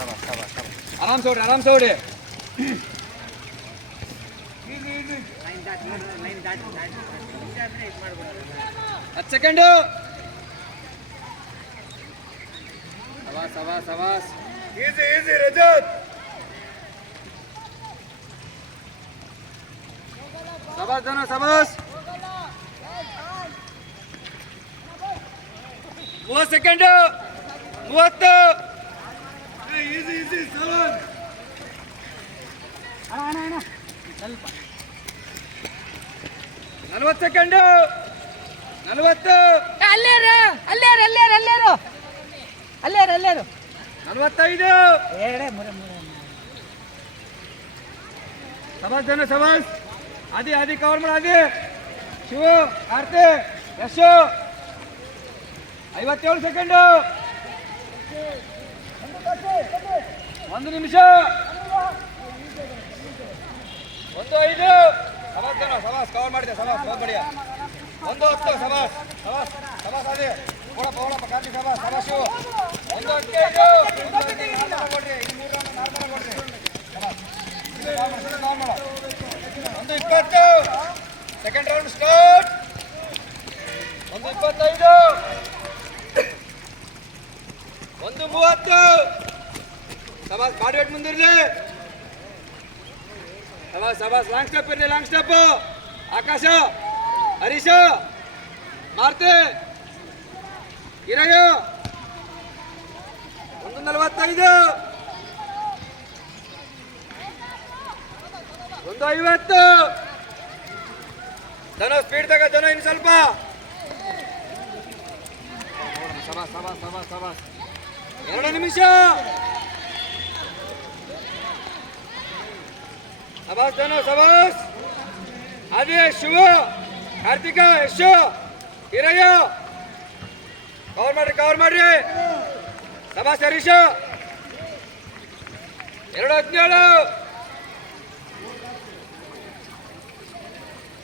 आराम से आराम से 10 second सवास easy Rajat सबास 30 second 30 easy 7 40 second 40 ಅಲ್ಲೇರು 45 ಸಬಾಸ್ ಆದಿ ಕವರ್ ಮಾಡ ಆದಿ ಶಿವ ಕಾರ್ತಿ ಯಶು 57 ಸೆಕೆಂಡ್ 1 ನಿಮಿಷ 1:05 ಸಬಾಸ್ ಕವರ್ ಮಾಡಿದೆ ಸಬಾಸ್ बहुत बढ़िया 1:10 ಸಬಾಸ್ ಆದಿ ಓಡಪ್ಪ ಕಾರ್ತಿ ಸಬಾಸ್ ಶಿವ 1:15 ಕೊಡ್ರಿ ಈ 3 ರೌಂಡ್ ನಾರ್ಮಲ್ ಕೊಡ್ರಿ ಸಬಾಸ್ 1:20 ಸೆಕೆಂಡ್ ರೌಂಡ್ ಸ್ಟಾರ್ಟ್ 1:25 1:30 ಸಬಾಸ್ ಬಾಡಿ ವೇಟ್ ಮುಂದಿರಲಿ ಸಬಾಸ್ ಲಾಂಗ್ ಸ್ಟೆಪ್ ಇರಲಿ ಲಾಂಗ್ ಸ್ಟೆಪ್ ಆಕಾಶ ಹರೀಶ ಮಾರ್ತಿ ಇರಯ್ಯ 1:45 1:50 ಜನ ಸ್ಪೀಡ್ ತಗ ಜನ ಇನ್ನು ಸ್ವಲ್ಪ ಸಬಾಸ್ 2 ನಿಮಿಷ ಸಬಾಸ್ ಅದೇ ಶಿವ ಕಾರ್ತಿಕ ಯಶ್ ಹಿರಯ್ಯ ಕವರ್ ಮಾಡ್ರಿ ಸಬಾಸ್ ಹರೀಶ 2:17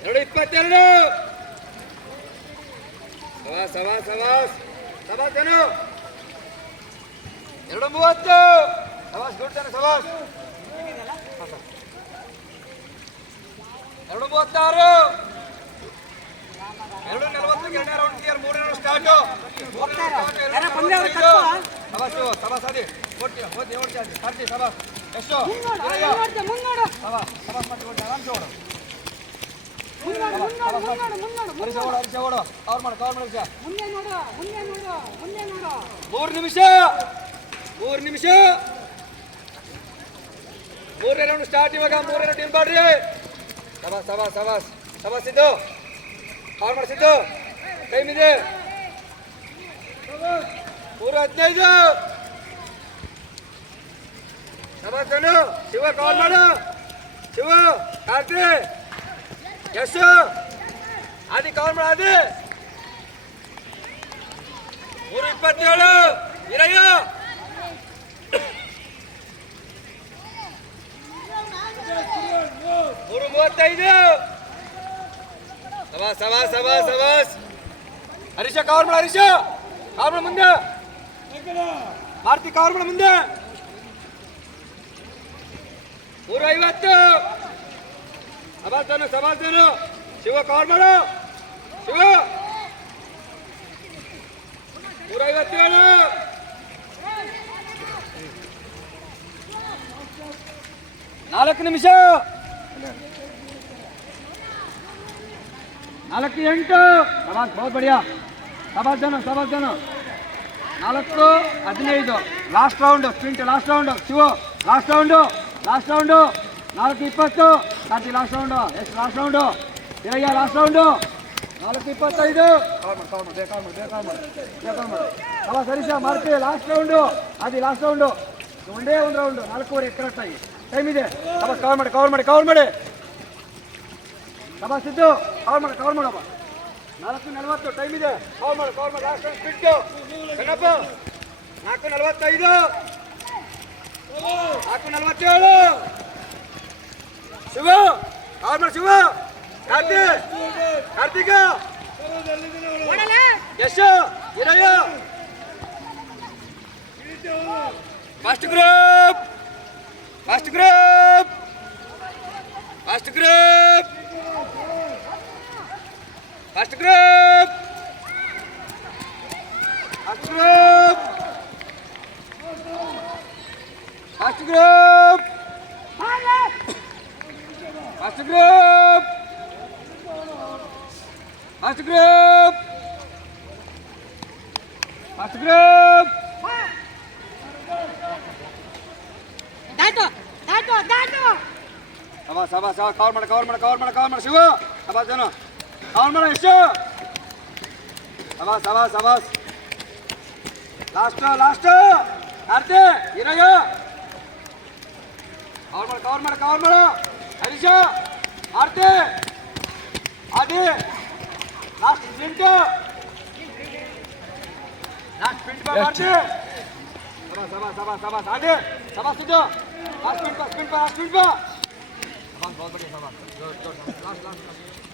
2:22 ಸಬಾಸ್ ಜನ 2:30 ಸಬಾಸ್ ಗುಡ್ ಜನ ಸಬಾಸ್ 2:36 2:40 ಎರಡನೇ ರೌಂಡ್ ಕ್ಲಿಯರ್ ಮೂರನೇ ರೌಂಡ್ ಸ್ಟಾರ್ಟ್ ಸಬಾಸ್ ಅದೇ ಕಾರ್ತಿ ಸಬಾಸ್ ಎಷ್ಟು ಸಬಾಸ್ ಮಾಡಿ ಆರಾಮ್ಸೆ ಓಡು ಹರೀಶ ಓಡು ಕವರ್ ಮಾಡಿ 3 ನಿಮಿಷ ಮೂರನೇ ರೌಂಡ್ ಸ್ಟಾರ್ಟ್ ಇವಾಗ ಮೂರನೇ ರೌಂಡ್ ಮಾಡ್ರಿ ಸಬಾಸ್ ಸಿದ್ದು ಕವರ್ ಮಾಡಿ ಸಿದ್ದು ಟೈಮ್ ಇದೆ 3:15 ಸಬಾಸ್ ಜನ ಶಿವ ಕವರ್ ಮಾಡು ಶಿವ ಕಾರ್ತಿ ಯಶ್ ಆದಿ ಕವರ್ ಮಾಡ ಆದಿ 3:27 ಇರಯ್ಯ 3:35 ಸಬಾಸ್ ಹರೀಶ ಕವರ್ ಮಾಡ ಮುಂದೆ ಮಾರ್ತಿ ಕವರ್ ಮಾಡ ಮುಂದೆ 3:50 ಸಬಾಸ್ ಜನ ಶಿವ ಕವರ್ ಮಾಡು ಶಿವ 3:57 4 ನಿಮಿಷ 4:08 ಸಬಾಸ್ ಬಹುತ್ ಬಡಿಯಾ ಸಬಾಸ್ ಜನ 4:15 last round sprint last round Shiva last round 4:20 Karthi last round ಎಷ್ಟು ಲಾಸ್ಟ್ ರೌಂಡು ಇರಯ್ಯ ಲಾಸ್ಟ್ ರೌಂಡು 4:25 ಸಬಾಸ್ ಹರೀಶ ಮಾರ್ತಿ last round Adi last round ಒಂದೇ ಒಂದು ರೌಂಡು 4:15 ಕರೆಕ್ಟ್ ಆಗಿ ಟೈಮ್ ಇದೆ ಸಬಾಸ್ ಕವರ್ ಮಾಡಿ ಸಬಾಸ್ ಇದ್ದು ಕವರ್ ಮಾಡಪ್ಪ 4:40 ಟೈಮ್ ಇದೆ ಕವರ್ ಮಾಡಿ ಲಾಸ್ಟ್ ರೌಂಡ್ ಸ್ಪಿಟ್ಟು ಕಣ್ಣಪ್ಪ 4:45 4:47 ಶಿವ ಕವರ್ ಮಾಡಿ Shiva Kartika Yash ಇರಯ್ಯ Fast group. Fast group. Fast group. Fast group. Fast group. Fast group. Fast group. Fast group. Fast group. Sabas, cover ಮಾಡಿ ಶಿವ. sabas ಜನ cover ಮಾಡು ಎಷ್ಟು. sabas. ಲಾಸ್ಟ್ ಆರ್ತಿ ಇರಾಗ cover ಮಾಡು ಹರೀಶ ಆರ್ತಿ ಆದಿ ಲಾಸ್ಟ್ ಸ್ಪ್ರಿಂಟ್ ಆರ್ತಿ sabas ಆದಿ sabas ಸುದ್ದು last sprint ಬಾ बहुत बढ़िया sabas. Last.